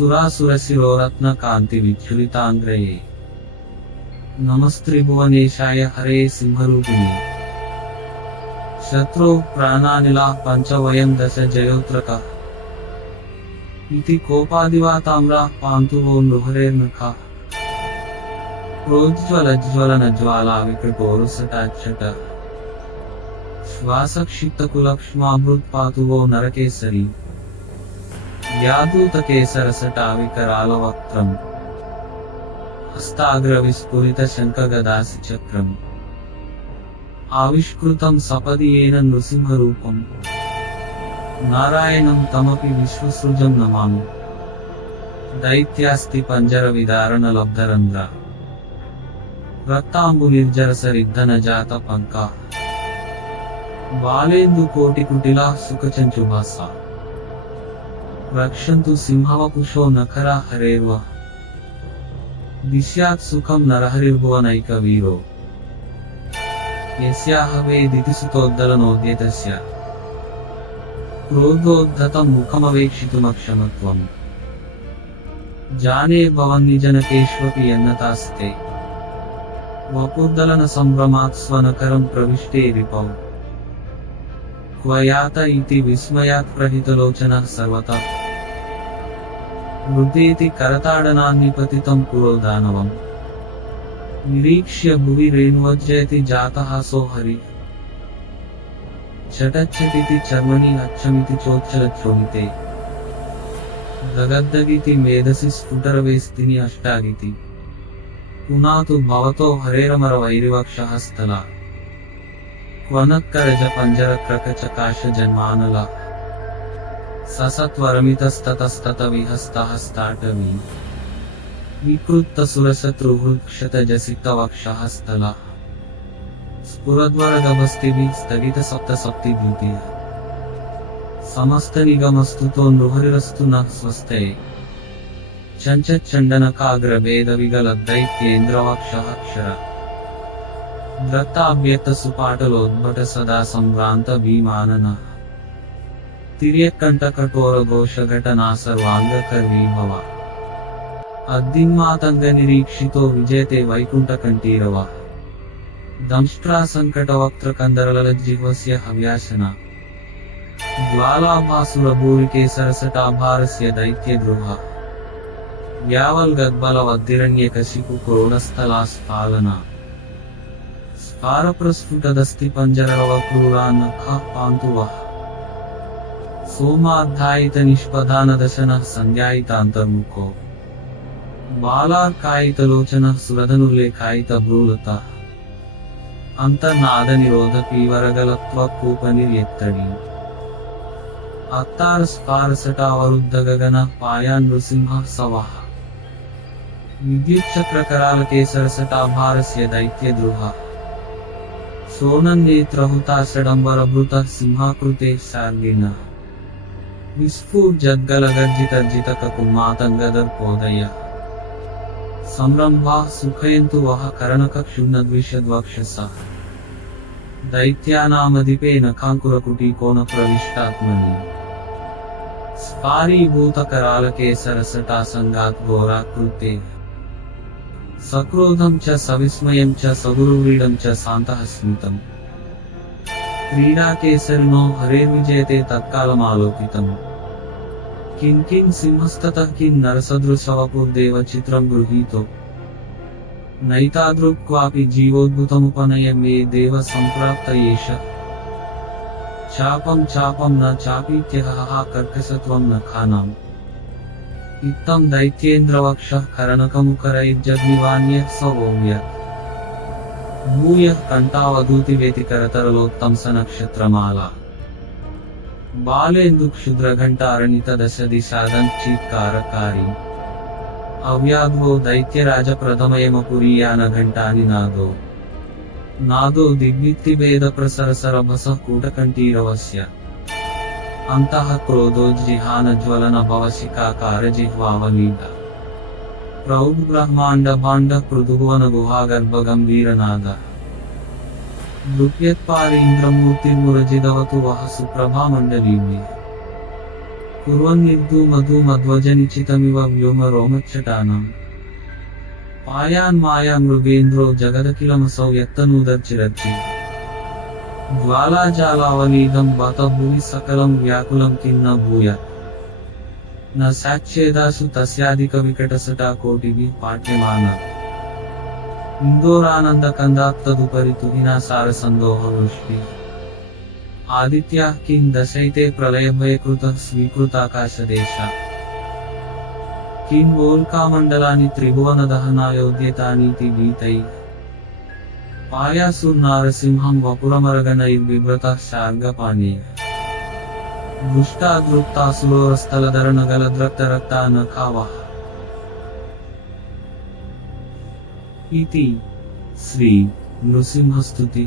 सुरासुरशिरोरत्नकान्तिविच्युलिताङ्ग्रये नमस्त्रिभुवनेशाय हरे सिंहरूपिणे शत्रो प्राणानिलाः पञ्च वयं दश जयोत्रकः इति कोपादिवाताम्राः पान्तु वो नृहरेर्नखाः प्रोज्ज्वलज्ज्वलनज्वाला विकृतोरुसटाच्छटः श्वासक्षिप्तकुलक्ष्माभृत् पातु वो नरकेसरी व्याधूतकेसरसटाविकरालवक्त्रम् हस्ताग्रविस्फुरितशङ्खगदासिचक्रम् आविष्कृतं सपदि येन नृसिंहरूपम् नारायणं तमपि विश्वसृजं नमामि दैत्यास्ति पञ्जरविदारणलब्धरन्ध्रा रक्ताम्बुलिर्जरसरिद्धनजातपङ्का बालेन्दुकोटिकुटिलाः सुखचञ्चुभासा रक्षन्तु सिंहवपुषो नखरा हरेर्व दिश्यात् सुखं नरहरिर्भुवनैकवीरो यस्याह वेदितिसुतोद्दलनोद्यतस्य क्रोधोद्धतं मुखमवेक्षितुमक्षमत्वम् जाने भवन्निजनकेष्वपि यन्नतास्ते वपुर्दलनसम्भ्रमात् स्वनकरं प्रविष्टे रिपौ क्व यात इति विस्मयात् प्रहितलोचनः सर्वतः वृद्धेति करताडनान्निपतितं पुरोदानवम् निरीक्ष्य भुवि रेणुवज्जयति जातः सो हरि चटच्छटिति चर्मणि अच्छमिति चोच्चलच्छोणिते दगद्दगिति मेधसि स्फुटरवेस्तिनि अष्टागिति पुनातु भवतो हरेरमरवैरिवक्षः स्थला क्वनक्करजपञ्जरक्रकचकाशजन्मानला ससत्वरमितस्ततस्ततविहस्तः स्ताटवी विकृत्तसुरशत्रुहृक्षतजसिक्तवक्षः स्थला स्फुरद्वरगभस्तिभिः स्थगितसप्तसप्तिद्वितीय समस्तनिगमस्तुतो नृहरिरस्तु नः स्वस्तये चञ्चच्चण्डनकाग्रभेदविगलद्दैत्येन्द्रवक्षः क्षर द्रक्ताभ्यक्तसुपाटलोद्भट सदा सम्भ्रान्त भीमाननः तिर्यक्कण्ठकठोरघोषघटना सर्वाङ्गकर्वीभव अद्दिन्मातङ्गनिरीक्षितो विजयते वैकुण्ठकण्ठीरव दंष्ट्रासङ्कटवक्त्रकन्दरलज्जिह्वस्य हव्याशना ज्वालाभासुरभूरिकेसरसटाभारस्य दैत्यद्रोहा व्यावल्गद्बलवद्दिरण्यकशिपुकोणस्थला स्फालना स्फारप्रस्फुटदस्तिपञ्जरवक्रूरा नखः पान्तु वः सोमाध्यायितनिष्पदानदशनः सन्ध्यायितान्तर्मुखो बालार्कायितलोचनः सुरधनुर्लेखायितभ्रूलतः ಅಂತರ್ನಾದನಿರೋಧಪೀವರಗಲತ್ವಕೂಪನಿರ್ಯತ್ತಡಿ ಅತ್ತಾರಸ್ಪಾರಸಟಾವರುದ್ಧಗಗನ ಪಾಯಾನ್ ನೃಸಿಂಹ ಸವಃ ವಿದ್ಯುಚ್ಛಕ್ರಕರಾಲಕೇಸರಸಟಾಭಾರಸ್ಯ ದೈತ್ಯದ್ರುಹ ಶೋಣನ್ನೇತ್ರಹುತಾಷಡಂಬರಭೃತಃ ಸಿಂಹಾಕೃತೆ ಶಾರ್ಗಿಣಃ ವಿಸ್ಫುರ್ಜದ್ಗಲಗರ್ಜಿತರ್ಜಿತಕಕುಮಾತಂಗದರ್ಪೋದಯ ಸಂರಂಭಾ ಸುಖಯಂತು ವಹ ಕರಣಕಕ್ಷುಣ್ಣದ್ವಿಷದ್ವಕ್ಷಸಃ दैत्यानामधिपेन काङ्कुरकुटीकोणप्रविष्टात्मनि स्फारीभूतकरालकेसरसटासङ्गात् घोराकृते सक्रोधं च सविस्मयं च सगुरुव्रीडं च सान्तः स्मितम् क्रीडाकेसरिणो हरेर्विजयते तत्कालमालोकितम् किं किं सिंहस्ततः किं नरसदृशवपुर्देव चित्रं गृहीतो नैतादृक् क्वापि जीवोद्भुतमुपनय मे देव सम्प्राप्त एष चापं चापं न चापीत्यहः कर्कशत्वं नखानाम् इत्थं दैत्येन्द्रवक्षः करणकमुकरैर्जग्निवान्यः स ओम्यः भूयः कण्ठावधूतिवेतिकरतरलोत्तंसनक्षत्रमाला बालेन्दुक्षुद्रघण्टारणितदशदिशादञ्चीत्कारकारी अव्याद्वो दैत्यराजप्रथमयमपुरीयानघण्टानिनादो नादो दिग्भित्तिभेदप्रसरसरभसः कूटकण्ठीरवस्य अन्तः क्रोधोज्जिहानज्वलनभवशिखाकारजिह्वावलीढ प्रौढब्रह्माण्डभाण्डः पृथुभुवनगुहागर्भगम्भीरनाद नृत्यत्पारीन्द्रमूर्तिर्मुरजिदवतु वः सुप्रभामण्डलीभिः कुर्वन्निर्धूमधूमध्वजनिचितमिव व्योमरोमच्चटानाम् पायान्माया मृगेन्द्रो जगदखिलमसौ यत्तनूदर्चिरर्चि ज्वालाजालावलीदं बत भुवि सकलं व्याकुलं किन्न भूयात् न साच्येदासु तस्याधिकविकटसटाकोटिभिः पाठ्यमानात् इंदोरानन्दकन्दात्तदुपरि तुहिना सारसन्दोहवृष्टिः आदित्याः किं दशैते प्रलयभयकृतः स्वीकृताकाशदेशः किं वोल्कामण्डलानि त्रिभुवनदहनायोद्यतानीति भीतैः पायासुर्नारसिंहं वपुरमरगणैर्बिभ्रतः शार्ङ्गपाणिः दृष्टादृक्तासुरोरस्थलधरणगलद्रक्तरक्ता न खावः इति श्री नृसिंहस्तुति।